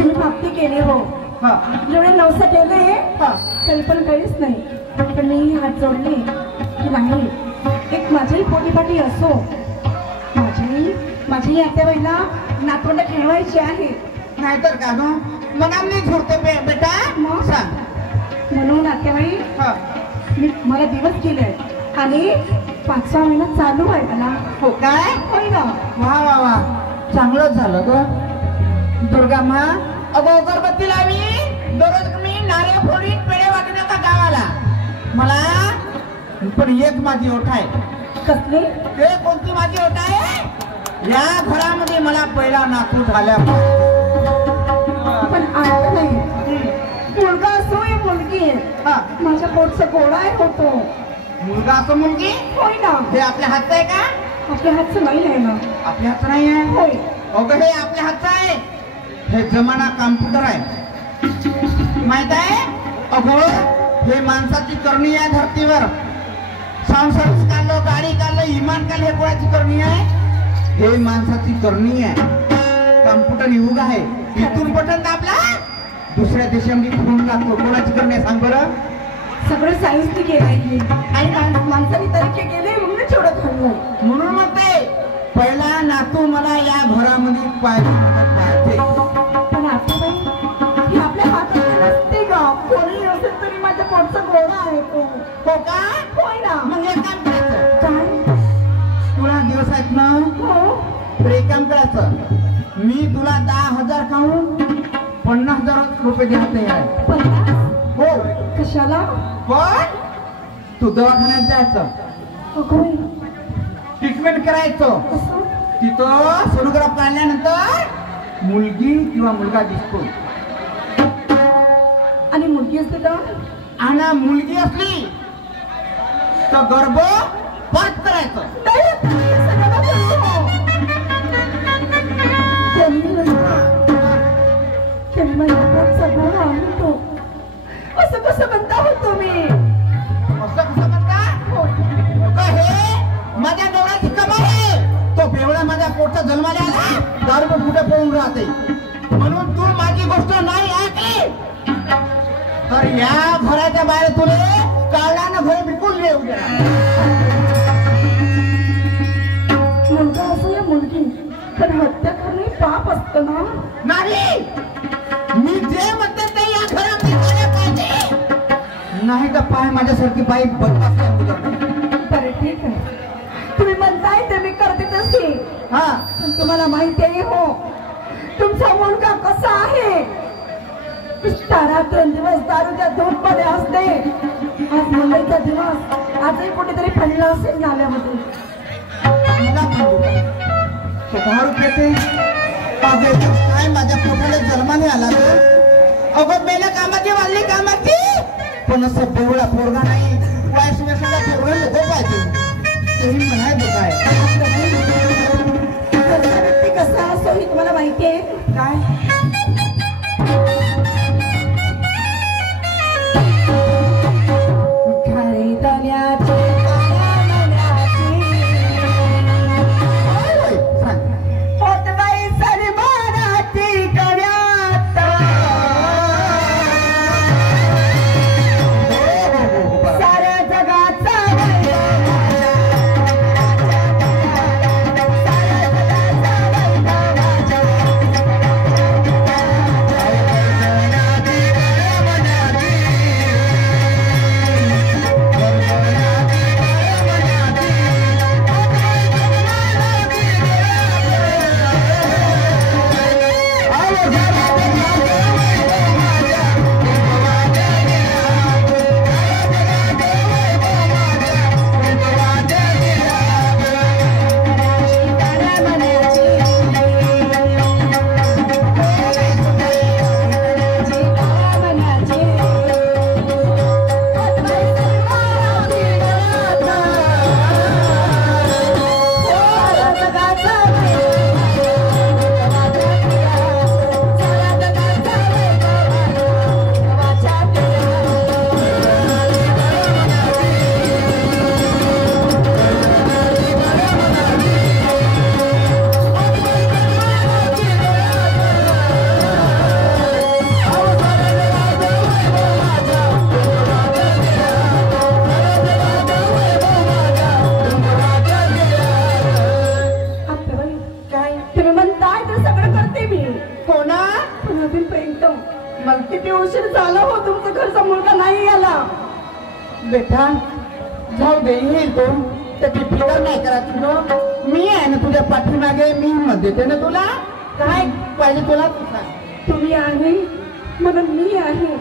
तुम्ही प्राप्ती केली हो. जेवढे नवसा केले तरी पण काहीच नाही. पण मी हात जोडले की नाही, एक माझी पोटीपाटी असो. माझी आत्याबाईला नातवंड खेळवायची आहे. नाहीतर का ग मनाने झुरते बेटा. मग सांग म्हणून आत्याबाई मला दिवस गेले आणि 5वा महिना चालू आहे मला. हो काय? होय ना. वा वा वा, चांगलंच झालं ग. दुर्गा मा अगो अगरबत्ती लावी, दररोज मी नारळ फोडी पेढे वाटणे का गावाला. मला पण एक माझी ओठ आहे. कसली? ते कोणती माझी ओठ आहे? या घरामध्ये मला पहिला नातू झाल्या. पण आता नाही, मुलगा असो या मुलगी माझ्या पोटचा गोळा होतो. मुलगा असो मुलगी होय ना. हे आपल्या हातचं आहे का? आपल्या हातचं नाही आहे ना. आपल्या हातचं नाही आहे? होय. अगं हे आपल्या हातचं आहे. हे जमाना कॉम्प्युटर आहे, माहित आहे? अगं हे माणसाची करणी आहे धरतीवर. संसार काढलं, गाडी काढलं, इमान काढलं, हे कोणाची करणी आहे? हे माणसाची करणी आहे. कॉम्प्युटर युग आहे. इथून बटन दाबला दुसऱ्या देशामध्ये फोन लागतो. कोणाची करणी आहे सांग बरं? सगळं सायन्सने केलंय आणि माणसाने तरीके केले म्हणून एवढं घडलं. म्हणून म्हणते पहिला नातू मला या घरामध्ये पाहिजे. पण आता बाई हे आपल्या हातात नसते का? कोणी असेल तरी माझ्या पोटचा गोळा आहे तो. हो का? होय ना. मग एक काम करायचं. काय? तुला दिवस आहेत ना? हो. तर एक काम करायचं, मी तुला 10,000 काढून 50,000 रुपये द्यायला तयार आहे. 50? हो. कशाला? पण तू दवाखान्यात जायचं, ट्रीटमेंट करायचं. तिथं सोनोग्राफ काढल्यानंतर मुलगी किंवा मुलगा दिसतो. आणि मुलगी असते तर? आणि मुलगी असली तर गर्भ पात करायचं. असं कसं म्हणता होतो मी? असं कसं म्हणता? हे माझ्या डोळ्याची कमाल आहे. तो बेवडा माझ्या पोटचा जन्माला आला, गर्भ कुठे पळून राहते. म्हणून तू माझी गोष्ट नाही ऐकली तर या घराच्या बाहेर तुले काढला ना घर बिलकुल येऊ द्या. मुलगा असो या मुलगी, पण हत्या करणे पाप असतं ना? नाही, मी जे म्हणते ते या घरामध्ये झाले पाहिजे. नाही तर पाय माझ्यासारखी बाई बदमाश आहे. बरं ठीक आहे, तुम्ही म्हणताय ते मी करते तशी. पण तुम्हाला माहिती आहे हो तुमचा मुलगा कसा आहे? दिवस दारूच्या धूपमध्ये असते. आज मुंबईचा दिवस आजही कुठेतरी पडला असेल नाल्यामध्ये. 10 रुपये काय माझ्या पोटाला जन्माने आला. अगं मेल्या कामाची वाढली कामाची, पण असं बेवळा पोरगा नाही. वाईस वेळेला पोरगा नको पाहिजे. तुम्ही म्हणायचं काय? व्यक्ती कसा असो हे तुम्हाला माहिती आहे काय? अजून पर्यंत मला किती उशीर झाला हो तुमचा घरचा मुलगा नाही आला. बेटा जाऊ दे येईल तो त्याची फिकर नाही करायची तो. मी आहे ना तुझ्या पाठीमागे. मी हिंमत देते ना तुला. काय पाहिजे तुला तुम्ही आहे म्हणून मी आहे.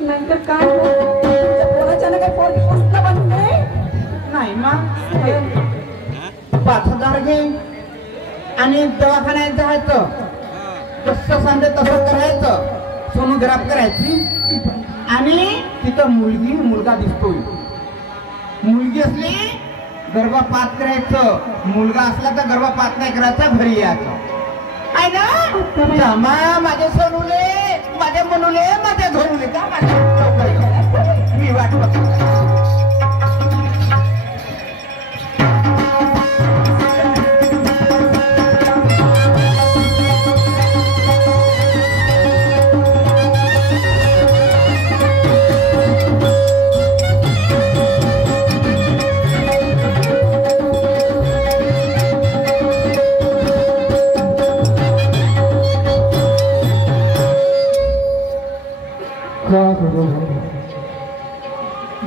नंतर काय पोराच्या काही पोरगी पोस्ट बनते नाही मग 5,000 घे आणि दवाखान्यात जायचं. कसं सांगते तसं करायचं. सोनोग्राफ करायची आणि तिथं मुलगा दिसतोय. मुलगी असली गर्भपात करायचं. मुलगा असला तर गर्भपात नाही करायचा. घरी यायचं आहे ना. माझे सोनूले माझे मनूले माझे घरूले का मी वाट बघतो.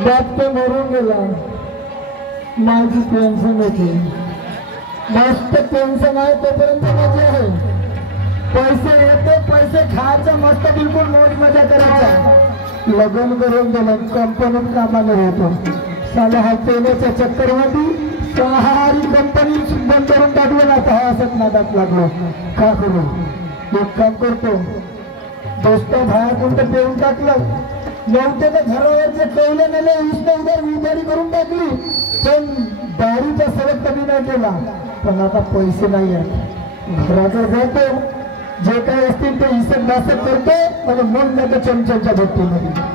बाप तो मरून गेला. माझी पेन्शन होती. मस्त पेन्शन आहे तोपर्यंत मजा आहे. पैसे येते पैसे खायचं मस्त बिलकुल मौज मजा करायचा. लग्न करून दिलं कंपनीत कामाला होतो. साला हा पेण्याच्या चक्करमध्ये सारी कंपनी बंद करून टाकली ना. हा असत नादात लागलो. का करू एक काम करतो. दोस्त बाहेर कोणतं पेऊन टाकलं नव्हते तर घरावर जे कळले नेले उधारी करून टाकली. पण दारूचा सवय कमी नाही केला. पण आता पैसे नाही आहेत. घराकडे जातो जे काही असतील ते हिसक नासक करतो आणि मग नाही तर चमचमच्या भट्टीमध्ये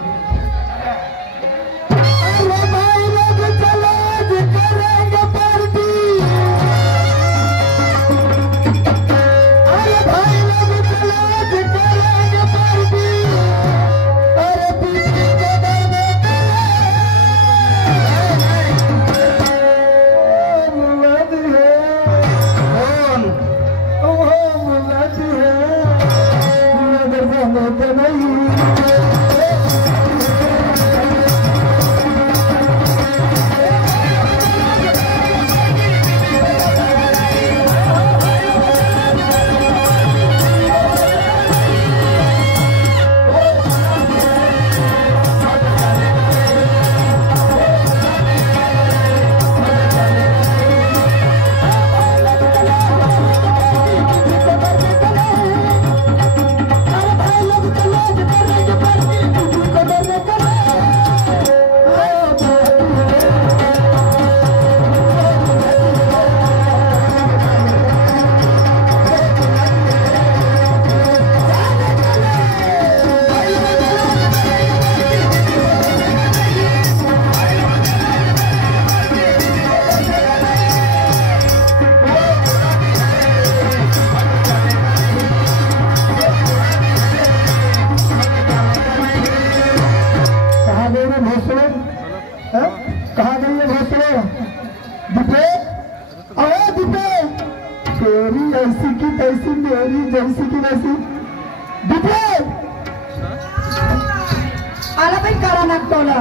आला बाई करा नागतोला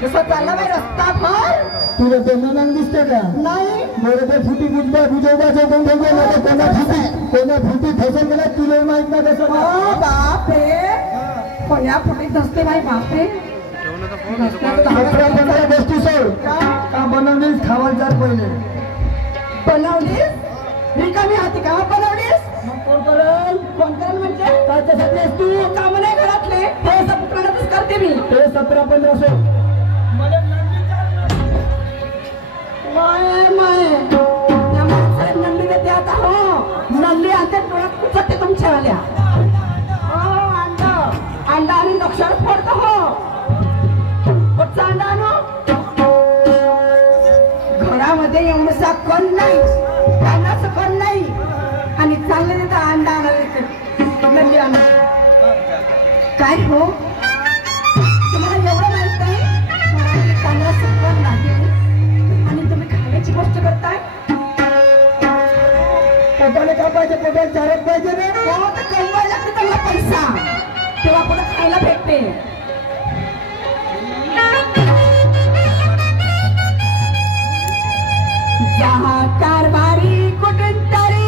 जसं चालला बाई रस्ता भर. तुला त्यांना दिसते का नाही बरं ते फुटी बुजबा बुजवबाचं कोण कोणा फुटी फसवून गेला तुला माहित नाही कसं. बाप रे कोण्या फुटीत धसते बाई बाप रे. 15 गोष्टी सोड का बनवलीस खावायला पहिले बनवलीस रिकामी हाती का बनवलीस. कोण करेल म्हणजे त्याच्यासाठी तू काम नाही घरातले ते सप्राणातच करते मी. ते 17-15 सोड. त्या माणसाला नल्ली देते आता. हो नल्ली आणते डोळ्यात कुचते तुमच्या आल्या. अंडा आणि लक्षात फोडतो. हो कुठचा अंडा आणू. घरामध्ये एवढसा कण नाही कानाचं कण नाही आणि चालले तिथं अंडा आणायला नल्ली आणा. काय हो तुम्हाला एवढं माहित नाही कानाचं कण नाही आणि तुम्ही खाण्याची गोष्ट करताय. पोटाने का पाहिजे पोटाला चारत पाहिजे रे. हो तर कमवायला पैसा तेव्हा कुठं खायला भेटते. जहा कारभारी कुठून तरी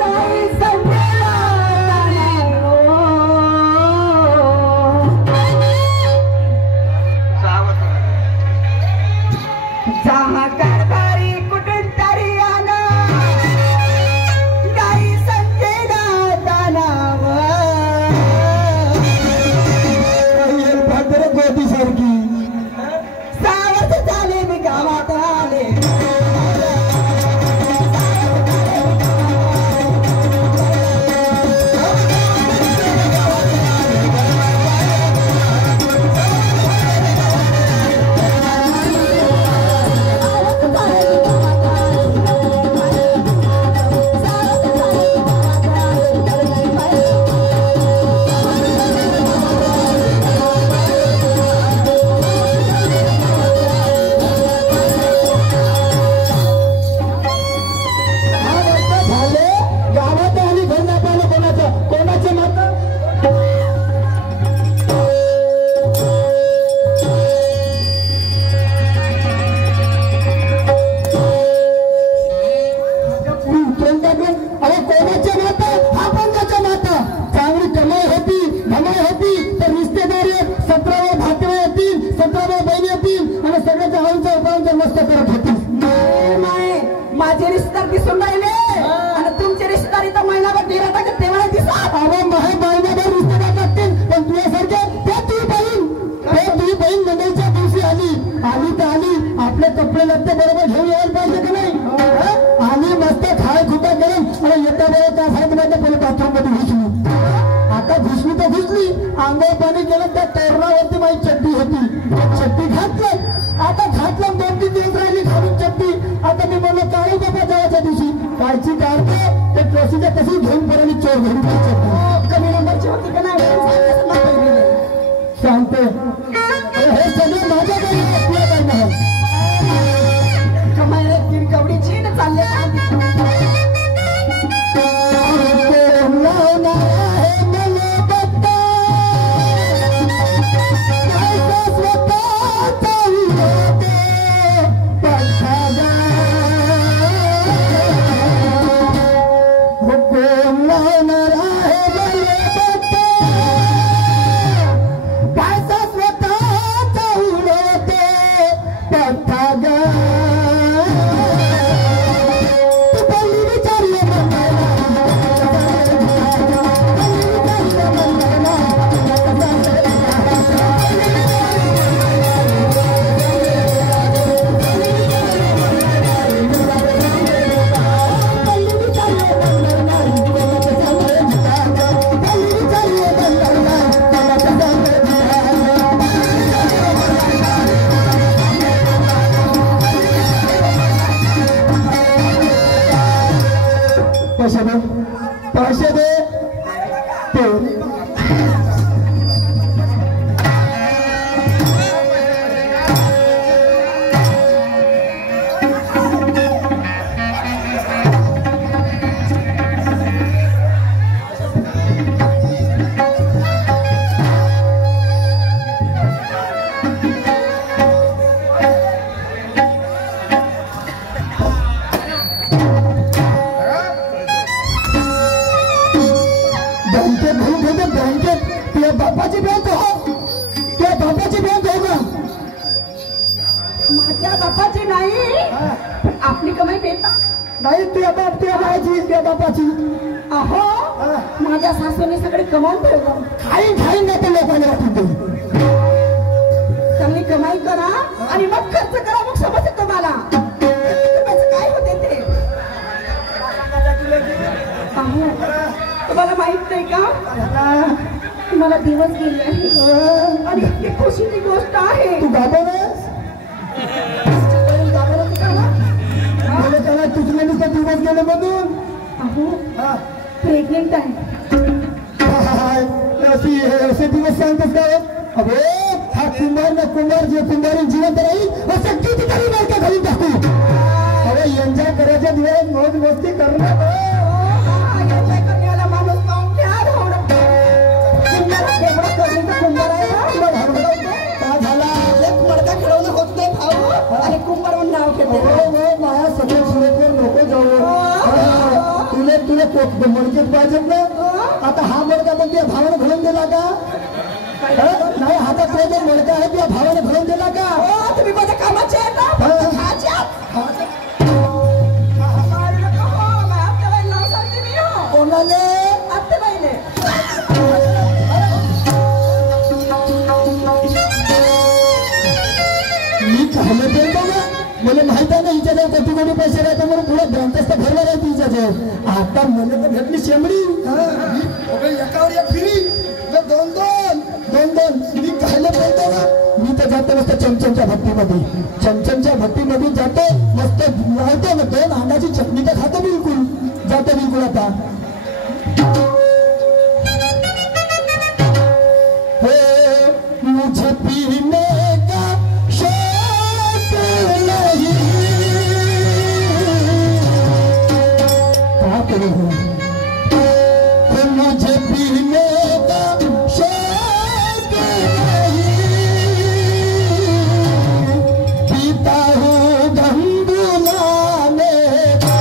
नाही समजेला नाही हो. जहा कारभारी कुठून तरी आला नाही समजेला भद्रकोटी सारखी सावध झाले मी गावात आले. माझे रिश्तेदार दिसून राहिले आणि तुमचे रिश्तेदार इथं महिनाभर दिला टाकत तेव्हा दिसत महिनाभर रिश्तेदार टाकतील पण तुझ्यासारखे त्या तुझी बहीण मंडळीच्या दिवशी आली तर आली आपले कपडे लत्ते बरोबर घेऊन यायला पाहिजे का नाही. आली मस्त खाय खुटा करून आणि येत्या वेळेस त्या साहेबांना पहिले बाथरूम मध्ये घुसली. आता घुसली तर घुसली अंघोळ पाणी केलं त्या तोरणावरती माझी चड्डी होती चड्डी घातलं. आता घातलं 2-3 दिवस राहिली घालून चड्डी. आता मी म्हणलो काढू बाबा जायच्या दिवशी कायची काढते ते ट्रॉफीच्या कशी घेऊन पर्यंत चोर घरी कमी नंबरची होती का नाही सांगते हे सगळे माझ्याकडे आपल्या करणार कमायला तीन कवडीची ना चालले पैसे दे बापाची बँक हो त्या बापाची बँक हो का माझ्या बापाची नाही आपली कमाई देता नाही तुझ्या बापाची अहो माझ्या सासूने सगळे कमावून ठेवलं. खाईन ना ते लोकांना वाटून चांगली कमाई करा आणि मग खर्च करा मग समजते तुम्हाला काय होते ते. अहो तुम्हाला माहित नाही का तुम्हाला दिवस गेले आहे आणि ही खुशीची गोष्ट आहे. तू घाबरस त्याला तुझे नुसतं दिवस गेले म्हणून अहो प्रेग्नेंट आहे. असे दिवस सांगतोस का अबे हा कुंभार जे कुंभारी जिवंत राहील असं कितीतरी मार्क घालून टाकतो. अरे एन्जॉय करायच्या दिवस मौज मस्ती करणार नाव घेते माझ्या सगळ्या सुरेखवर नको जाऊ. तुला मडकेत पाहिजेत ना. आता हा मडका मग त्या भावाने घालून दिला का? नाही, हातात जो मडका आहे त्या भावाने घालून दिला का? तुम्ही माझ्या कामाचे आहे ना. कोणाले? आत्तेबाईले. मी खायला बोलतो ना. मला माहित आहे ना हिच्याजवळ कोटी कोटी पैसे राहते म्हणून पुढे ग्रंथस्थ भरला आहे तिच्याजवळ. आता मला तर भेटली शेंबडी. एकावर एक फिरी दोन मी खायला बोलतो ना. मी तर जातो मस्त चमचमच्या भट्टीमध्ये जातो. मस्त लावतो ना 2 अंड्याची चटणी तर खातो बिलकुल. जातो बिलकुल आता. मुझे पीने का शौक नहीं. क्या करूं? मुझे पीने का शौक नहीं. पीता हूँ गंगुलाने का.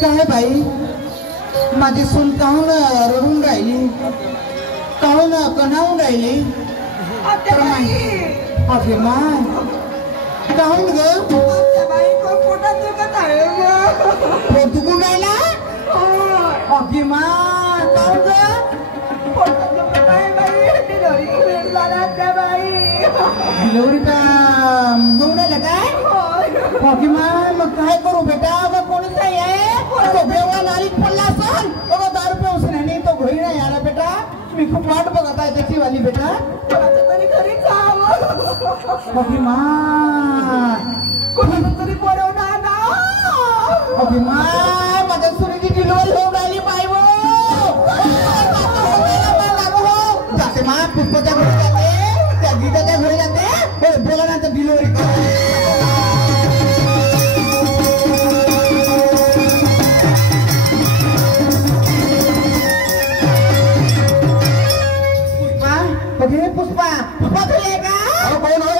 काय बाई, माझी सून काहून रडून राहिली, काहून कणावून राहिली? अभिमान काहून ग? पोट दुखून राहिला? अभिमान काहून ग? डिलिव्हरी का घेऊन राहिलं काय? अभिमान मग काय करू बेटा? मग कोणीच नाही आहे. तो बेवा नालीत पडला असेल. बघा 10 रुपये उसने नाही तो घरी नाही आला बेटा. मी खूप वाट बघत आहे त्याची वाली बेटा. तरी घरी जावं. अभिमान कोणाला तरी बोलवणार ना. अभिमान माझ्या सुनीची डिलिव्हरी होऊन राहिली पाहिजे. जाते मा पुष्पाच्या घरी जाते, त्या गीताच्या घरी जाते. बोला ना तर डिलिव्हरी पुष्पा तुझी आहे का? कोण हो?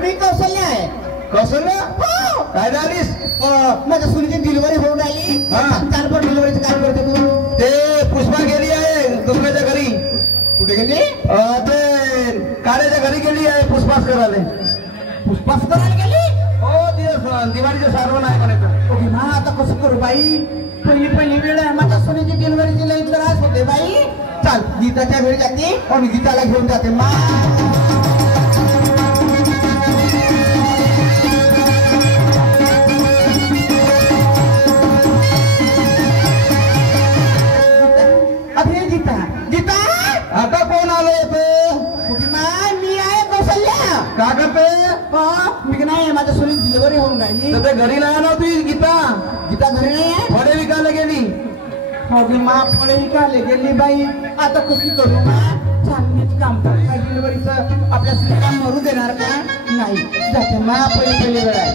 मी कौशल्य आहे. कौशल्य काय झालीस? माझ्या सुनीची डिलिव्हरी होऊन राहिली. चाल पण डिलिव्हरीचं काय करते तू? ते पुष्पा गेली आहे दुसऱ्याच्या घरी. कुठे गेली? ते काळ्याच्या घरी गेली आहे पुष्पास करायला. पुष्पास करायला गेली? हो दिवाळीचं सारवण आहे म्हणे. हा आता कसं करू बाई? पहिली वेळ आहे. माझ्या सुनीची डिलिव्हरीची लई त्रास होते बाई. चाल गीताच्या घरी जाते आणि गीताला घेऊन जाते. मा अरे गीता गीता आता कोण आलं येतं? मी आहे कौशल्या. का करते? मी नाही माझ्या सोनी डिलिव्हरी होऊन राहिली. तर ते घरी नाही नव्हती गीता. गीता घरी नाही आहे. फळे विकायला गेली. मा फळे विकायला गेली बाई. आता कशी करू ना? चांगलीच काम करता डिलिव्हरीचं. आपल्या स्त्रीला मरू देणार का? नाही जाते मा. पहिली वेळ आहे.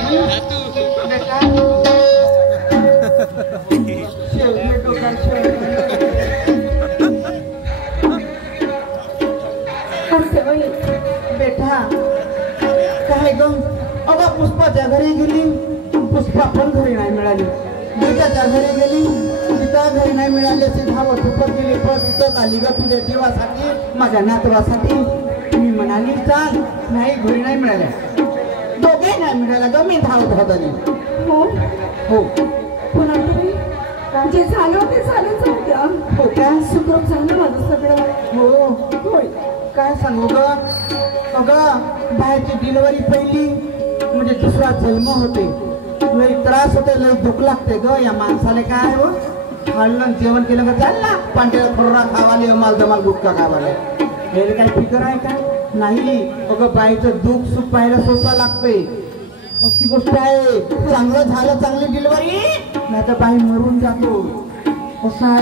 बेटा शेवले डोक्यात शेवले. असं बाई. बेटा काय ग अगं पुष्पाच्या घरी गेली पुष्पा पण घरी नाही मिळाली. गीताच्या घरी गेली गीता घरी नाही मिळाली. अशी धावत उपत गेली बस इथं आली ग तुझ्या जीवासाठी माझ्या नातवासाठी. मी म्हणाली चाल नाही घरी नाही मिळाल्या दोघे नाही मिळाल्या ग. मी धावत आली. हो हो पुन्हा तुम्ही जे झालं ते झालंच होतं. हो का सुखरूप झालं माझं सगळं. हो होय. काय सांगू ग अगं बाहेरची डिलिव्हरी पहिली म्हणजे दुसरा जन्म होते. लई त्रास होते लई दुःख लागते ग या माणसाला. काय हो खाल्लं जेवण केलं का चालला पांढऱ्या खुर्रा खावाले माल दमाल गुटखा खावाले. हे काही फिकर आहे का नाही. अगं बाईचं दुःख सुख पाहायला सोपं लागते. ती गोष्ट आहे चांगलं झालं चांगली डिलिव्हरी नाही तर बाई मरून जातो. असं आहे.